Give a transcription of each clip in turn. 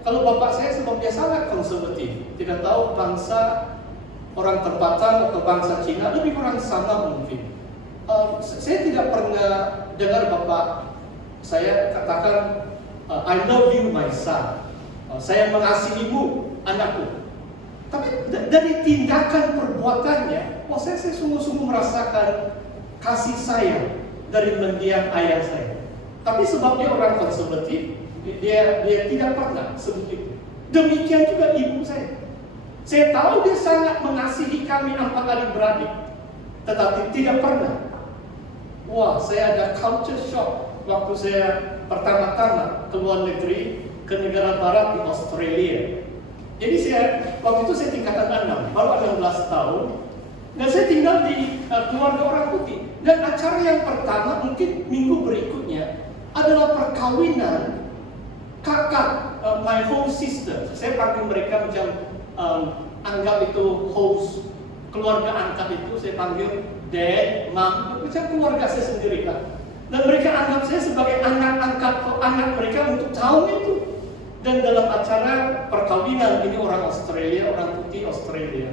Kalau bapak saya sebabnya sangat konservatif, tidak tahu bangsa orang tempatan atau bangsa Cina lebih kurang sama mungkin. Saya tidak pernah dengar bapak saya katakan I love you my son, saya mengasihimu anakku. Tapi dari tindakan perbuatannya, saya sungguh-sungguh merasakan kasih sayang dari mendiang ayah saya. Tapi sebab dia orang konservatif, dia tidak pernah sebegitu. Demikian juga ibu saya. Saya tahu dia sangat mengasihi kami 4 adik-beradik, tetapi tidak pernah. Saya ada culture shock waktu saya pertama-tama ke luar negeri, ke negara barat di Australia. Jadi waktu itu saya tingkatan 6, baru 16 tahun, dan saya tinggal di keluarga orang putih. Dan acara yang pertama, mungkin minggu berikutnya, adalah perkawinan kakak my whole sister. Saya panggil mereka macam anggap itu host keluarga angkat itu, saya panggil dad, mom, macam keluarga saya sendiri kan. Dan mereka anggap saya sebagai anak angkat anak mereka untuk tahun itu. Dan dalam acara perkawinan ini orang Australia, orang putih Australia,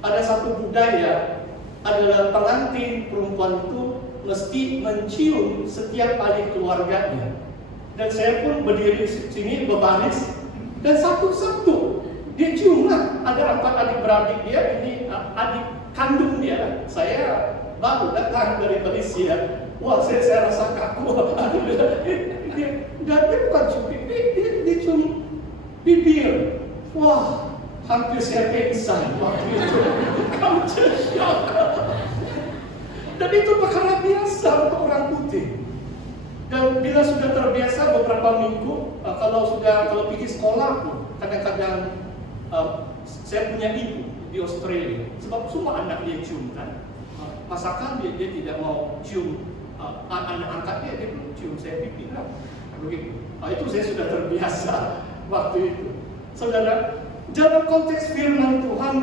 ada satu budaya adalah pengantin perempuan itu mesti mencium setiap adik keluarganya. Dan saya pun berdiri di sini berbaris dan satu-satu dia cium lah. Ada 4 adik-beradik dia, ini adik kandung dia. Saya baru datang dari Malaysia. Saya rasa kaku. Dia bukan cium pipi, dia cium bibir. Hampir saya pingsan waktu itu. Culture shock. Dan itu perkara biasa untuk orang putih. Dan bila sudah terbiasa beberapa minggu, kalau pergi sekolah pun, kadang-kadang saya punya ibu di Australia. Sebab semua anak dia cium kan. Masakan dia tidak mau cium anak angkat dia belum cium saya pipi lah. Begitu. Itu saya sudah terbiasa waktu itu. Saudara, dalam konteks firman Tuhan,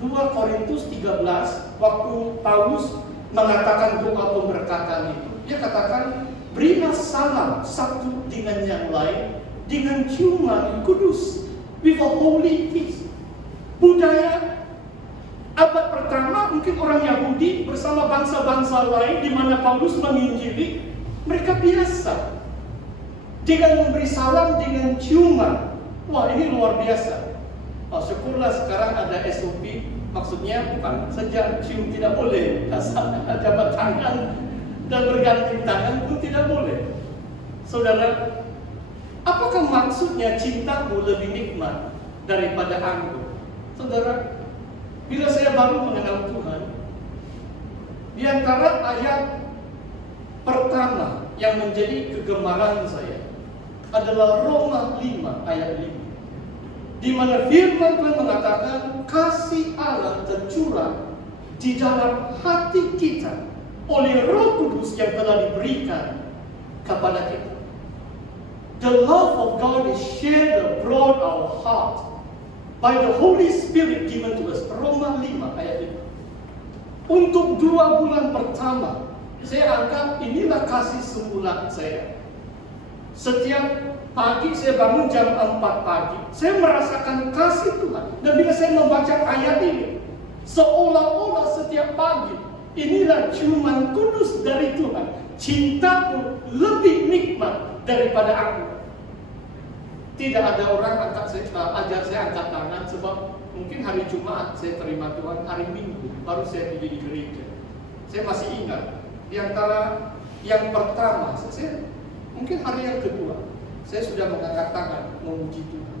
2 Korintus 13, waktu Paulus mengatakan doa pemberkatan itu, dia katakan, berilah salam satu dengan yang lain dengan ciuman kudus, with a holy kiss. Budaya abad pertama mungkin orang Yahudi bersama bangsa-bangsa lain di mana Paulus menginjili, mereka biasa dengan memberi salam dengan ciuman. Ini luar biasa. Syukurlah sekarang ada SOP, maksudnya bukan saja cium tidak boleh, asal jabat tangan dan berganti tangan pun tidak boleh. Saudara, apakah maksudnya cintamu lebih nikmat daripada anggur? Saudara, bila saya baru mengenal Tuhan, di antara ayat pertama yang menjadi kegemaran saya adalah Roma 5 ayat 5. Di mana firman Tuhan mengatakan kasih Allah tercurah di dalam hati kita oleh Roh Kudus yang telah diberikan kepada kita. The love of God is shared abroad our heart by the Holy Spirit given to us. Roma 5 ayat 5. Untuk 2 bulan pertama, saya anggap inilah kasih semula saya. Setiap pagi saya bangun jam 4 pagi, saya merasakan kasih Tuhan. Dan bila saya membaca ayat ini, seolah-olah setiap pagi inilah ciuman kudus dari Tuhan. Cintaku lebih nikmat daripada aku. Tidak ada orang ajar saya angkat tangan, sebab mungkin hari Jumat saya terima Tuhan, hari Minggu baru saya pergi di gereja. Saya masih ingat di antara yang pertama, saya mungkin hari yang kedua, saya sudah mengangkat tangan memuji Tuhan.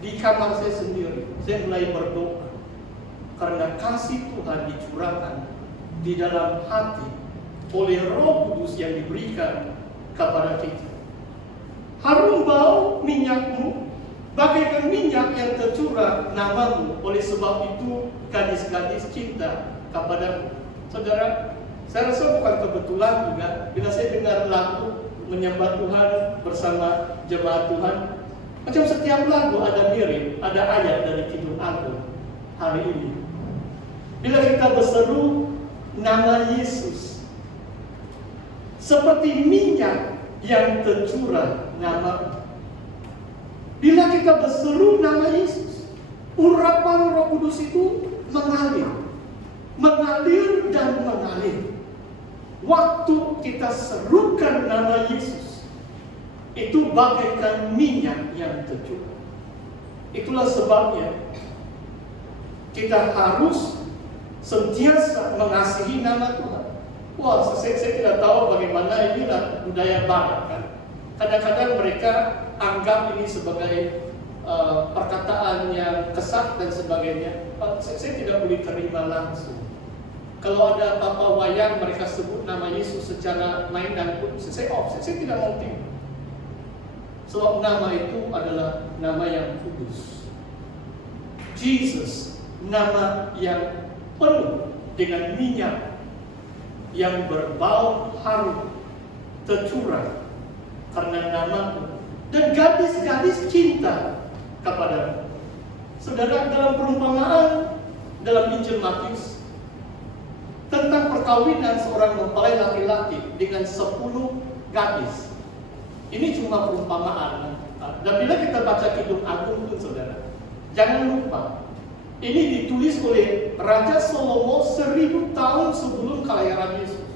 Di kamar saya sendiri, saya mulai berdoa karena kasih Tuhan dicurahkan di dalam hati oleh Roh Kudus yang diberikan kepada kita. Harum bau minyakmu bagaikan minyak yang tercurah namamu, oleh sebab itu gadis-gadis cinta kepadamu. Saudara, saya rasa bukan kebetulan juga bila saya dengar lagu menyembah Tuhan bersama jemaat Tuhan, macam setiap lagu ada mirip, ada ayat dari Kidung Agung hari ini. Bila kita berseru nama Yesus, seperti minyak yang tercurah nama kita berseru nama Yesus, urapan Roh Kudus itu mengalir dan mengalir. Waktu kita serukan nama Yesus, itu bagaikan minyak yang tercurah. Itulah sebabnya kita harus sentiasa mengasihi nama Tuhan. Wah, saya tidak tahu bagaimana inilah budaya Barat kan. Kadang-kadang mereka anggap ini sebagai perkataan yang kesat dan sebagainya. Saya tidak boleh terima langsung. Kalau ada apa wayang mereka sebut nama Yesus secara main dan pun saya tidak mau terima. Sebab nama itu adalah nama yang kudus. Jesus, nama yang penuh dengan minyak yang berbau harum tercurah karena namamu, dan gadis-gadis cinta kepada. Saudara, dalam perumpamaan dalam Injil Matius tentang perkawinan seorang mempelai laki-laki dengan 10 gadis. Ini cuma perumpamaan. Dan bila kita baca Kidung Agung pun saudara, jangan lupa ini ditulis oleh Raja Salomo 1000 tahun sebelum kelahiran Yesus.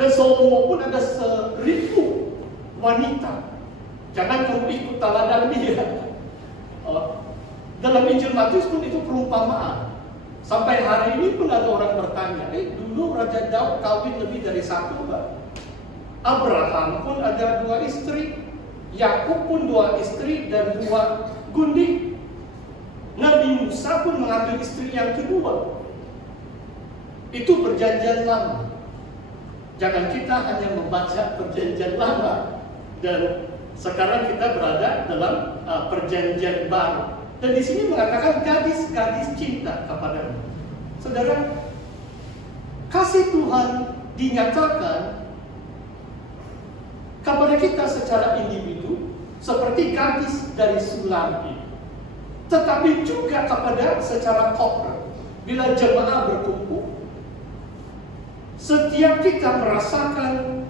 Dan Salomo pun ada 1000 wanita. Jangan kamu ikut teladan dia. Dalam Injil Matius pun itu perumpamaan. Sampai hari ini pun ada orang bertanya, dulu Raja Daud kawin lebih dari 1 Pak. Abraham pun ada 2 istri, Yakub pun 2 istri dan 2 gundik. Nabi Musa pun mengambil istri yang kedua. Itu perjanjian lama. Jangan kita hanya membaca perjanjian lama dan sekarang kita berada dalam perjanjian baru. Dan di sini mengatakan gadis-gadis cinta kepada. Saudara, kasih Tuhan dinyatakan kepada kita secara individu seperti gadis dari Sulam ini, tetapi juga kepada secara korporat. Bila jemaah berkumpul, setiap kita merasakan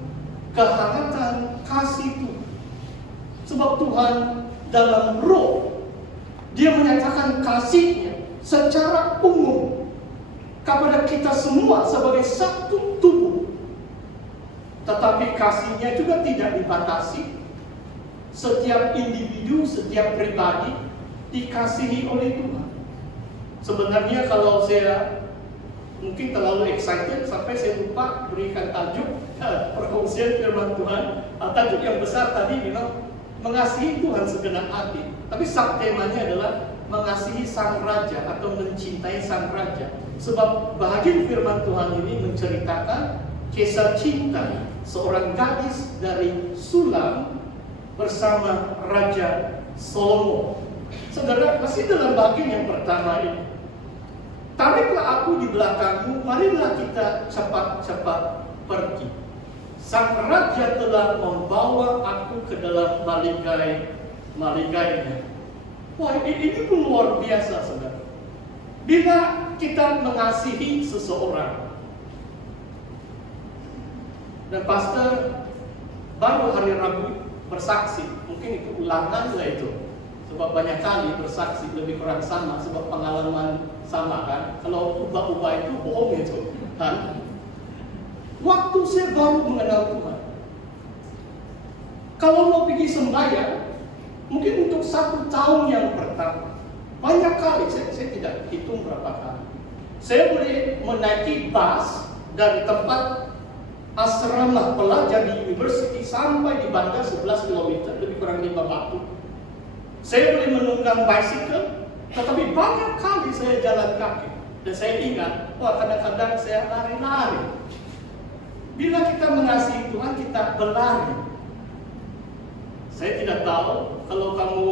kehangatan kasih Tuhan. Sebab Tuhan dalam roh, dia menyatakan kasihnya secara umum kepada kita semua sebagai satu tubuh. Tetapi kasihnya juga tidak dibatasi. Setiap individu, setiap pribadi dikasihi oleh Tuhan. Sebenarnya kalau saya mungkin terlalu excited sampai saya lupa berikan tajuk perkongsian firman Tuhan. Tajuk yang besar tadi mengasihi Tuhan segenap hati. Tapi subtemanya adalah mengasihi Sang Raja atau mencintai Sang Raja. Sebab bahagian firman Tuhan ini menceritakan kisah cinta seorang gadis dari Sulam bersama Raja Salomo. Saudara, masih dalam bagian yang pertama ini. Tariklah aku di belakangmu, marilah kita cepat-cepat pergi. Sang Raja telah membawa aku ke dalam maligainya. Wah, ini pun luar biasa, saudara. Bila kita mengasihi seseorang, dan pastor baru hari Rabu bersaksi, mungkin itu ulangan lah itu, sebab banyak kali bersaksi lebih kurang sama, sebab pengalaman sama kan. Kalau ubah-ubah itu bohong itu kan. Waktu saya baru mengenal Tuhan, kalau mau pergi sembahyang, mungkin untuk 1 tahun yang pertama, banyak kali, saya tidak hitung berapa kali, saya boleh menaiki bus dari tempat asrama pelajar di university sampai di bandar 11 km, lebih kurang 5 waktu. Saya boleh menunggang bicycle, tetapi banyak kali saya jalan kaki. Dan saya ingat, wah kadang-kadang saya lari-lari. Bila kita mengasihi Tuhan, kita berlari. Saya tidak tahu kalau kamu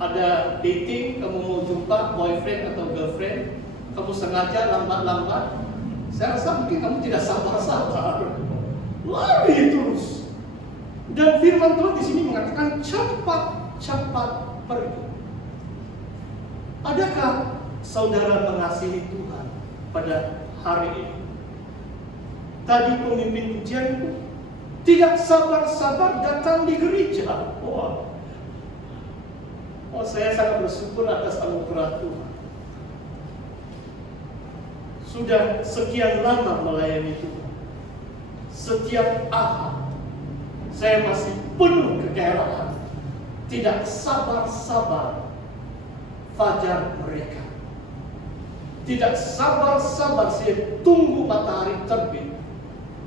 ada dating, kamu mau jumpa boyfriend atau girlfriend, kamu sengaja lambat-lambat, saya rasa mungkin kamu tidak sabar-sabar, lari terus. Dan firman Tuhan di sini mengatakan cepat-cepat pergi. Adakah saudara mengasihi Tuhan pada hari ini? Tadi pemimpin pujian itu tidak sabar-sabar datang di gereja. Wah. Oh, saya sangat bersyukur atas anugerah Tuhan. Sudah sekian lama melayani Tuhan. Setiap Ahad saya masih penuh kegembiraan, tidak sabar-sabar fajar mereka. Tidak sabar-sabar saya tunggu matahari terbit.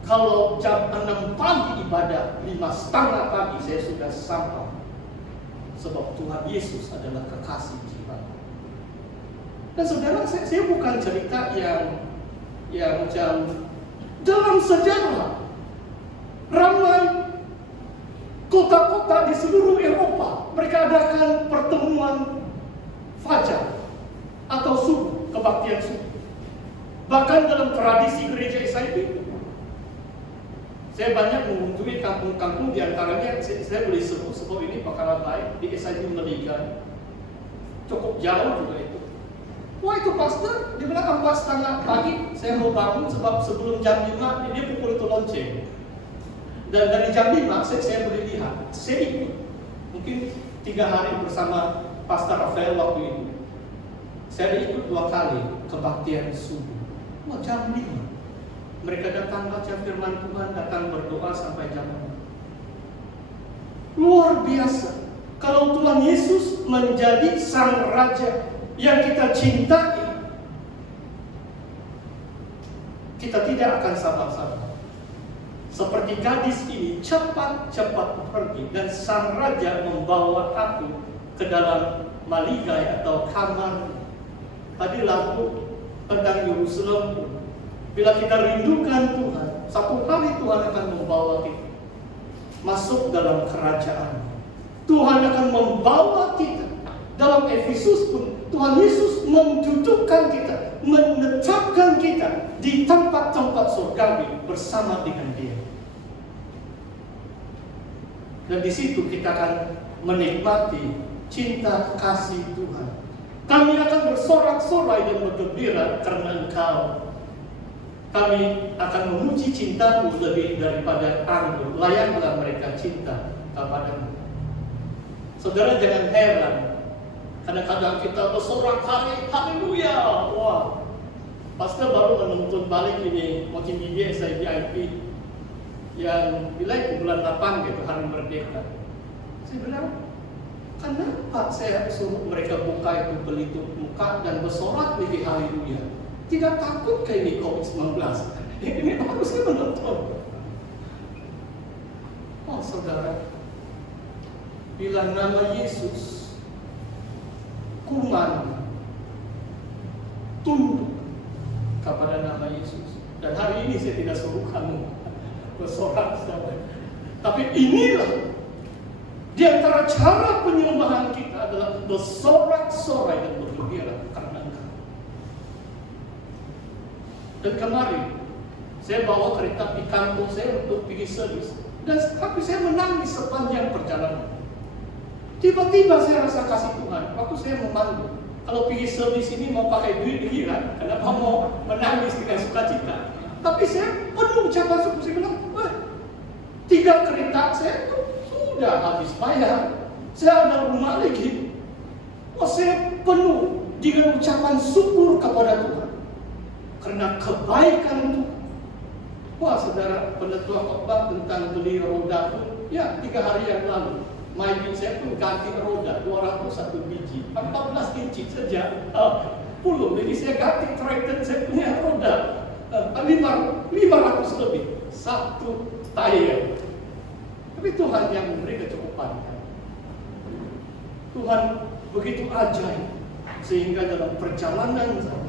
Kalau jam 6 pagi ibadah, 5:30 pagi saya sudah sampai. Sebab Tuhan Yesus adalah kekasih jiwa. Dan saudara, saya bukan cerita yang macam dalam sejarah. Ramai kota-kota di seluruh Eropa mereka adakan pertemuan fajar atau subuh, kebaktian subuh. Bahkan dalam tradisi gereja SIP, saya banyak mengunjungi kampung-kampung, diantaranya saya boleh sebut ini perkara baik di SIP Meligan, cukup jauh juga itu. Wah, itu pastor, dia bilang 4:30 pagi saya mau bangun sebab sebelum jam 5 dia pukul itu lonceng. Dan dari jam 5 saya boleh lihat, saya ikut. Mungkin 3 hari bersama Pastor Rafael waktu itu. Saya ikut 2 kali kebaktian subuh. Wah, jam 5. Mereka datang baca firman Tuhan, datang berdoa sampai jam 6. Luar biasa. Kalau Tuhan Yesus menjadi Sang Raja yang kita cintai, kita tidak akan sabar-sabar. Seperti gadis ini cepat-cepat pergi, dan Sang Raja membawa aku ke dalam maligai atau kamar. Tadi lagu tentang Yerusalem. Bila kita rindukan Tuhan, satu hari Tuhan akan membawa kita masuk dalam kerajaan. Tuhan akan membawa kita. Dalam Efesus pun Tuhan Yesus mendudukkan kita, menetapkan kita di tempat-tempat surgawi bersama dengan Dia. Dan di situ kita akan menikmati cinta kasih Tuhan. Kami akan bersorak-sorai dan bergembira karena Engkau. Kami akan memuji cintamu lebih daripada anggur. Layaklah mereka cinta kepadamu. Saudara, jangan heran. Kadang-kadang kita bersorak haleluya. Wah, pastor baru menonton balik ini multimedia SIP yang bila itu bulan 8 gitu, hari merdeka. Saya bilang, kenapa saya suruh mereka buka itu pelitup muka dan bersorak lebih haleluya? Tidak takut ke ini COVID-19. Ini harusnya menonton. Oh saudara, bila nama Yesus kuman tunduk kepada nama Yesus. Dan hari ini saya tidak suruh kamu bersorak, tapi inilah di antara cara penyembahan kita adalah bersorak-sorai dan bergembira karena Engkau. Dan kemarin saya bawa kereta di kampung saya untuk pergi servis, dan tapi saya menangis sepanjang perjalanan. Tiba-tiba saya rasa kasih Tuhan. Waktu saya memandu, kalau pergi servis ini mau pakai duit pikiran, kenapa mau menangis dengan sukacita? Tapi saya penuh ucapan syukur. Saya bilang, 3 kereta saya sudah habis bayar. Saya ada rumah lagi. Saya penuh dengan ucapan syukur kepada Tuhan karena kebaikan Tuhan. Wah saudara, penetua khotbah tentang beli roda pun, ya 3 hari yang lalu main saya pun ganti roda 201 biji, 14 inci saja, 10. Jadi saya ganti traktor saya punya roda 500 lebih, 1 tayar. Tapi Tuhan yang memberi kecukupan. Tuhan begitu ajaib sehingga dalam perjalanan saya,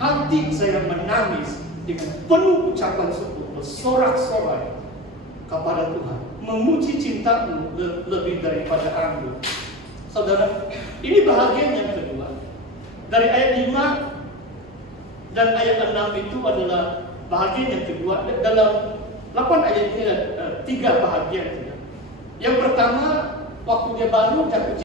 hati saya menangis dengan penuh ucapan syukur, bersorak-sorai kepada Tuhan, memuji cintamu lebih daripada anggur. Saudara, ini bahagian yang kedua. Dari ayat 5 dan ayat 6 itu adalah bahagian yang kedua. Dalam 8 ayat ini ada 3 bahagian. Yang pertama, waktu dia baru jatuh